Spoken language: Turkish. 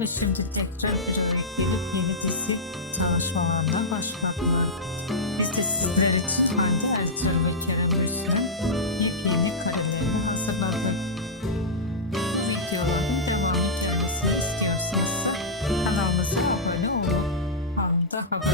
ve şimdi tekrar bir araya gelip yeni dizi çalışmalarına başladılar. Biz de sizler için Hande Ertuğ ve Kerem Gürsel'in yepyeni karelerini hazırladık. Videoların devamı gelmesini istiyorsanız kanalımıza abone olup anında haber